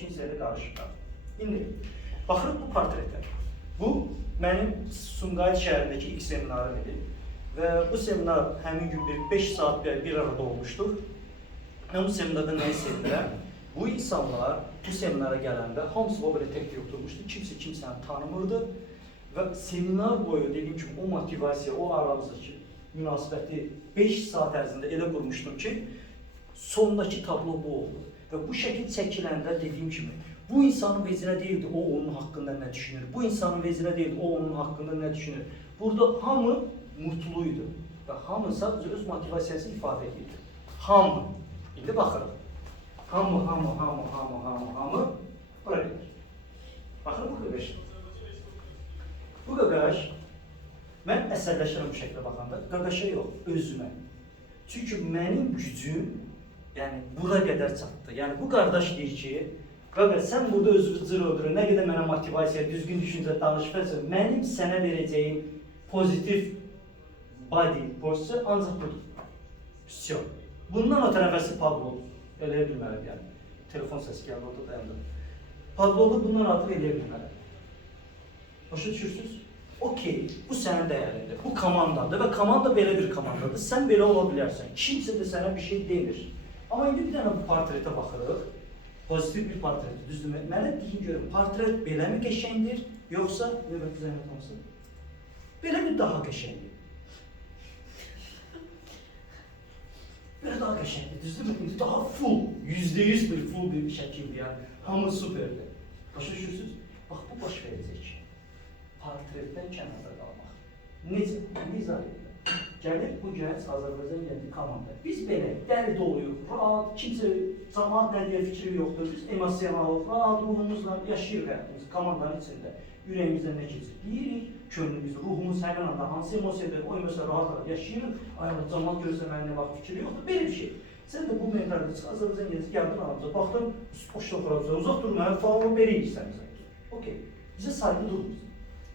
kimsəyə də qarışmır. İndi baxırıq bu portretə. Bu mənim Sumqayıt şəhərindəki ilk seminarım idi və bu seminar həmin gün 5 saat bir arada olmuşduq. Mən bu seminarda nəyi sevindirəm? Bu insanlar bu seminara gələndə hamısı o belə tək oturmuşdu, kimsə kimsəni tanımırdı və seminar boyu dediyim kimi o motivasiya, o aramızdakı münasibəti 5 saat ərzində elə qurmuşdum ki, sondakı tablo bu oldu. Və bu şəkil çəkiləndə dediyim kimi, bu insanın vecinə deyildi, o onun haqqında nə düşünür. Bu insanın vecinə deyildi, o onun haqqında nə düşünür. Burada hamı mutluydu və hamı sadəcə öz motivasiyasını ifadə edirdi. Hamı. İndi baxırıq. Hamı. Bura gedir. Baxın bu qaqaş. Bu qaqaş, mən əsərləşirəm bu şəkildə baxanda, qaqaşa yox, özümə. Çünki mənim gücüm, yəni bura qədər çatdı. Yəni bu qardaş deyir ki, qaqaş, sən burada özünü cır öldürür, nə qədər mənə motivasiya, düzgün düşüncə danışırsan, mənim sənə verəcəyim pozitiv body posture ancaq budur. Всё. Bundan o tərəfəsi Pablo eləyə bilməli, yəni. Telefon səsi gəldi, orada dayandı. Pablo bundan artıq eləyə bilməli. Başa düşürsünüz? Okey, bu sənin dəyərindir, bu komandadır və komanda belə bir komandadır. Sən belə ola bilərsən, kimsə də sənə bir şey demir. Amma indi bir dənə bu portretə baxırıq. Pozitiv bir portret, düzdürmü? Mənə deyin görüm, portret belə mi qəşəngdir, yoxsa, növbəti zəhmət olsun, belə mi daha qəşəngdir? Böyle daha qəşəngdir, düzdürmü? Daha full, %100 bir full bir şəkildir yani. Hamı süperdir. Başa düşürsünüz? Bax, bu baş verəcək. Portretdən kənarda qalmaq. Necə? İzah edirəm. Gəlir bu gənc Azərbaycan gəlir komanda. Biz belə dəli doluyuq, rahat, kimsə cəmaat nə deyə fikri yoxdur. Biz emosionalıq, rahat ruhumuzla yaşayırıq həyatımızı komandanın içində. Ürəyimizdən nə keçir? Deyirik, könlümüz, ruhumuz həmin anda hansı emosiyada, o emosiya rahat yaşayırıq. Ayağında cəmaat görsə mənim nə vaxt fikri yoxdur. Belə bir şey. Sən də bu mentaldə çıx, Azərbaycan gəlir, gəldin aramıza, baxdın, boşda oturarsan, uzaq durmayın, falan belə edirsən bizə. Okey, bizə saygı durmuşsun.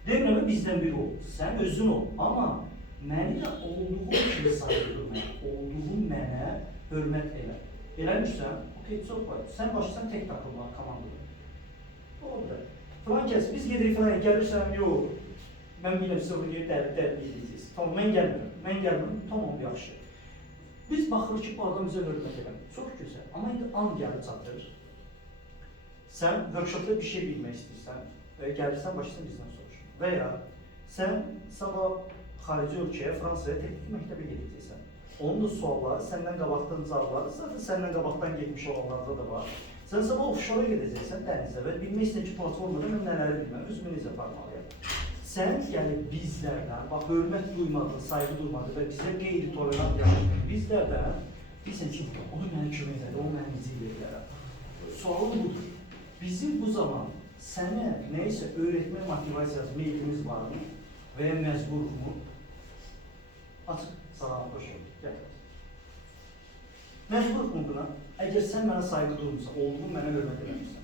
Demirəm, bizdən biri ol, sən özün ol. Amma məni də olduğum kimi saygı durmaya, olduğum mənə hörmət elə. Eləmişsən, okey, çox var. Sən başlasan tək takılma komandada. Orada. Falan kəs, biz gedirik falan, gəlirsən, yox. Mən biləm, sizə bu deyir, dəli edəcəyiz. Tamam, mən gəlmirəm, tamam, yaxşı. Biz baxırıq ki, bu adam bizə hörmət eləmir. Çox gözəl. Amma indi an gəlib çatır. Sən workshopda bir şey bilmək istəyirsən və gəlirsən, başlasan bizdən soruşur. Və ya sən sabah xarici ölkəyə, Fransaya texnik məktəbə gedəcəksən. Onun da sualları, səndən qabaqdan cavabları, zaten səndən qabaqdan getmiş olanlarda da var. Sən sabah offshore gedəcəksən dənizə və bilmək istəyən ki, platformada mən nələri bilməm, özümü necə aparmalıyam. Sən gəlib bizlərdən, bax, hörmət duymadı, saygı duymadı və bizə qeyri-tolerant yaşayır. Bizlərdən, bilsən ki, onu mənə kömək edir, o mənə necə verirlər. Sualı budur. Bizim bu zaman sənə neysə öyrətmə motivasiyası, meylimiz varmı və ya məcburluğumu? Açıq, salam, xoş olun, gəl. Məcburluq mu buna? Əgər sən mənə saygı durmuşsan, olduğunu mənə hörmət eləmirsən.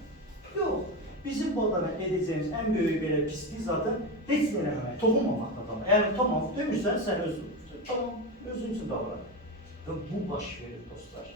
Yox, bizim bu adama edəcəyimiz ən böyük belə pisliyi zaten heç nə eləməmək, toxunmamaqdadır. Əgər tamam, demirsən, sən özün. Tamam, özün üçün davran. Və bu baş verir, dostlar.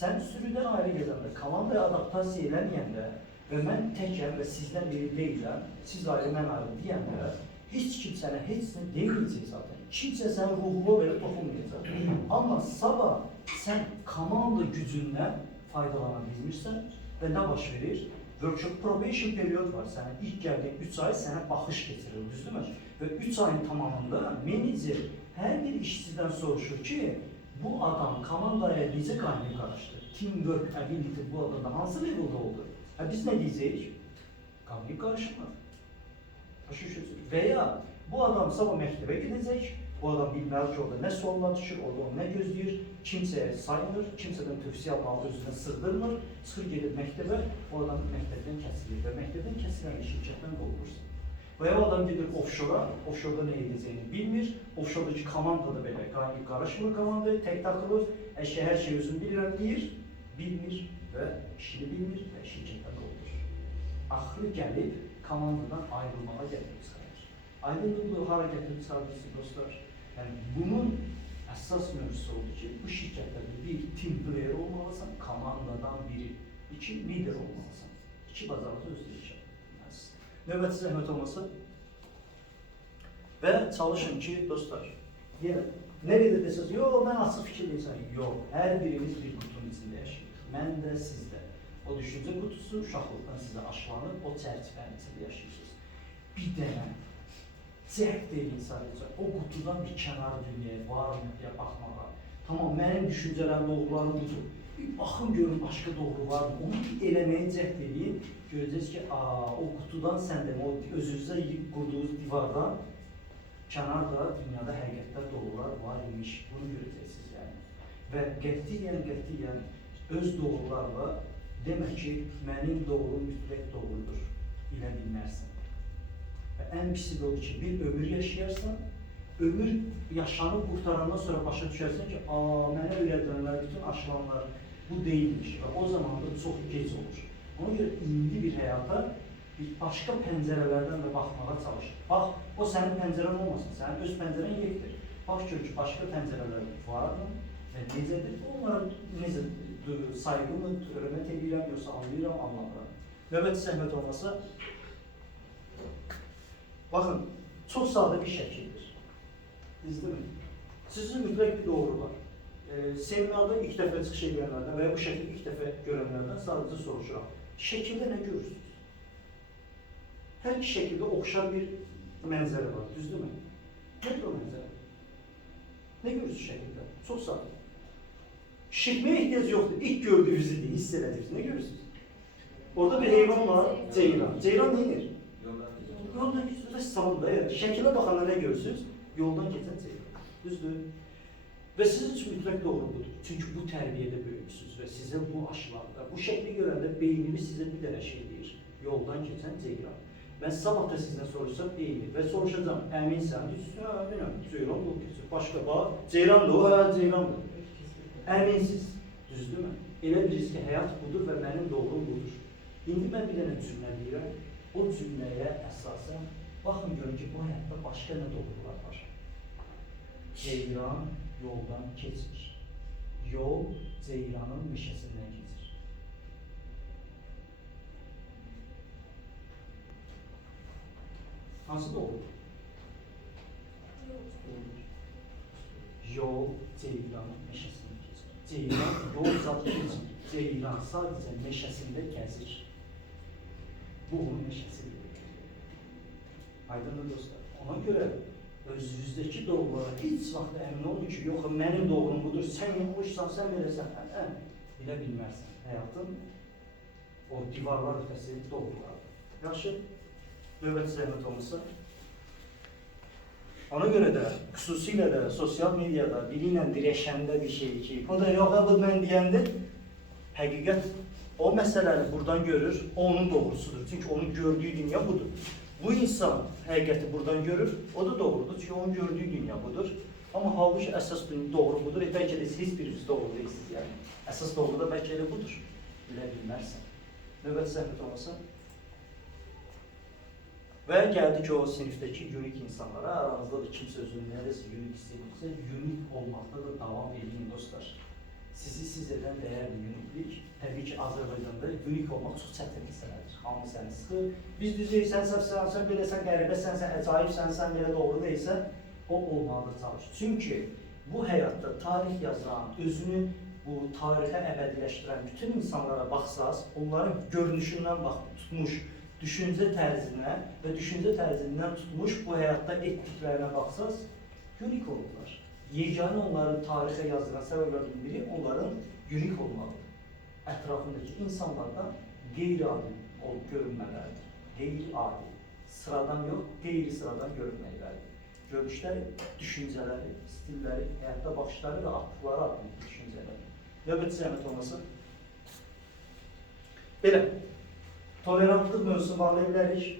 Sən sürüdən ayrı gəzəndə, komandaya adaptasiya eləməyəndə və mən təkəm və sizdən biri deyiləm, siz ayrı, mən ayrı deyəndə, heç kim sənə heç nə deməyəcək zaten. Kimsə sən ruhuna belə toxunmayacaq. Amma sabah sən komanda gücündən faydalana bilmirsən və nə baş verir? Workshop probation period var sənin. İlk gəldiyin 3 ay sənə baxış keçirir, düzdürmü? Və 3 ayın tamamında menecer hər bir işçidən soruşur ki, bu adam komandaya necə qaynayıb qarışdı? Teamwork ability bu adamda hansı leveldə oldu? Biz nə deyəcəyik? Qaynayıb qarışmır. Başa düşürsünüz. Və ya bu adam sabah məktəbə gedəcək, bu adam bilməli ki, orada nə suallar düşür, orada onu nə gözləyir, kimsəyə saymır, kimsədən tövsiyə almalı özünə sırdırmır, çıxır gedir məktəbə, o adam məktəbdən kəsilir və məktəbdən kəsilir şirkətdən qovulursun. Və ya o adam gedir offshore-a, offshore-da nə edəcəyini bilmir, offshore-daki komanda da belə qaynayıb qarışmır komandaya, tək takılır, hər şey özünü bilirəm deyir, bilmir və işini bilmir və şirkətdən qovulur. Axırı gəlib komandadan ayrılmağa gətirib çıxarır. Aydınlıqla hara gətirib çıxardırsın, dostlar? Yəni, bunun əsas mövzusu oldu ki, bu şirkətlərdə bir team player olmalısan, komandadan biri. 2, lider olmalısan. İki bazarınızı özünüz işə. Növbəti zəhmət olmasa və çalışın ki, dostlar, yenə nə qədər desəz, yox, mən açıq fikirli insanım. Yox, hər birimiz bir qutunun içində yaşayırıq. Mən də, siz də. O düşüncə qutusu uşaqlıqdan sizə aşılanıb, o çərçivənin içində yaşayırsınız. Bir dənə cəhd edin sadəcə, o qutudan bir kənar dünyaya, varmı deyə baxmağa. Tamam, mənim düşüncələrim, doğrularım budur. Bir baxın görün, başqa doğru varmı? Onu bir eləməyə cəhd edin, görəcəksiniz ki, o qutudan sən demə, o özünüzə qurduğunuz divardan kənarda dünyada həqiqətlər doğrular var imiş, bunu görəcəksiniz yəni. Və qətiyyən öz doğrularla demək ki, mənim doğrum mütləq doğrudur, bilə bilmərsən. Və ən pisi də odur ki, bir ömür yaşayarsan, ömür yaşanıb qurtarandan sonra başa düşərsən ki, mənə öyrədənlər, bütün aşılanlar bu deyilmiş və o zaman da çox gec olur. Ona görə indi bir həyata bir başqa pəncərələrdən də baxmağa çalışır. Bax, o sənin pəncərən olmasın, sənin öz pəncərən yekdir. Bax, gör ki, başqa pəncərələr varmı və necədir? Onlara necə sayğımı, hörmət edirəm, yoxsa anlayıram, anlamıram. Növbəti zəhmət olmasa, baxın, çox sadə bir şəkildir. İzləmin. Sizin mütləq bir doğru var. Seminarda ilk dəfə çıxış edənlərdən və ya bu şəkildə ilk dəfə görənlərdən sadəcə soruşuram. Şəkildə nə görürsünüz? Hər iki şəkildə oxşar bir mənzərə var, düzdürmü? Nədir o mənzərə? Nə görürsünüz şəkildə? Çox sadə. Şişirtməyə ehtiyac yoxdur. İlk gördüyünüzü deyil, hiss elədiniz. Nə görürsünüz? Orada bir heyvan var, ceyran. Ceyran neyinir? Yoldan keçir, salonda, yəni şəkilə baxanda nə görürsünüz? Yoldan keçən ceyran. Düzdür? Və sizin üçün mütləq doğru budur. Çünki bu tərbiyədə böyüksünüz və sizə bu aşılarda, bu şəkli görəndə beynimiz sizə bir dənə şey deyir. Yoldan keçən ceyran. Mən sabah da sizdən soruşsam eyni və soruşacağım, əminsən? Əminəm, ceyran yol keçir. Başqa bax, ceyrandır o, ceyrandır. Əminsiz, düzdürmü? Elə bilirsiniz ki, həyat budur və mənim doğrum budur. İndi mən bir dənə cümlə deyirəm, o cümləyə əsasən, baxın görün ki, bu həyatda başqa nə doğrular var. Ceyran yoldan keçir. Yol ceyranın meşəsindən keçir. Hansı doğrudur? Yol ceyranın meşəsindən keçir. Ceyran yol zat keçir. Ceyran sadəcə meşəsində gəzir. Bu onun meşəsidir. Aydındır dostlar. Ona görə özünüzdəki doğrulara heç vaxt əmin olun ki, yox, mənim doğrum budur, sən yanmışsan, sən beləsən, bilə bilmərsən. Həyatın o divarlar ötəsi doğrulardır. Yaxşı, növbəti zəhmət olmasa. Ona görə də, xüsusilə də sosial mediada biri ilə dirəşəndə bir şey ki, o da yox, bu mən deyəndir, həqiqət o məsələni buradan görür, o onun doğrusudur. Çünki onun gördüyü dünya budur. Bu insan həqiqəti buradan görür, o da doğrudur. Çünki onun gördüyü dünya budur. Amma halbuki əsas doğru budur. Bəlkə də siz heç biriniz doğru deyilsiniz. Yəni, əsas doğru da bəlkə elə budur. Bilə bilmərsən. Növbəti zəhmət olmasa. Və gəldik o sinifdəki unik insanlara. Aranızda da kimsə özünü nədirsə unik istəyirsə, unik olmaqda da davam edin dostlar. Sizi siz edən dəyərli uniklik, təbii ki, Azərbaycanda unik olmaq çox çətin məsələdir. Hamı səni sıxır. Biz düzeyik, sən beləsən, qəribəsən, sən əcaibsən, sən belə doğru deyilsən, o olmalıdır çalış. Çünki bu həyatda tarix yazan, özünü bu tarixə əbədiləşdirən bütün insanlara baxsaz, onların görünüşündən tutmuş düşüncə tərzinə və düşüncə tərzindən tutmuş bu həyatda etdiklərinə baxsaz, unik olurlar. Yeganə onların tarixə yazılan səbəblərdən biri onların unik olmalıdır. Ətrafındakı insanlardan qeyri-adi görünmələridir. Qeyri-adi. Sıradan yox, qeyri-sıradan görünməkləridir. Görüşləri, düşüncələri, stilləri, həyatda baxışları və atdıqları adlı düşüncələri. Növbəti zəhmət olması. Belə, tolerantlıq mövzusunu bağlaya bilərik.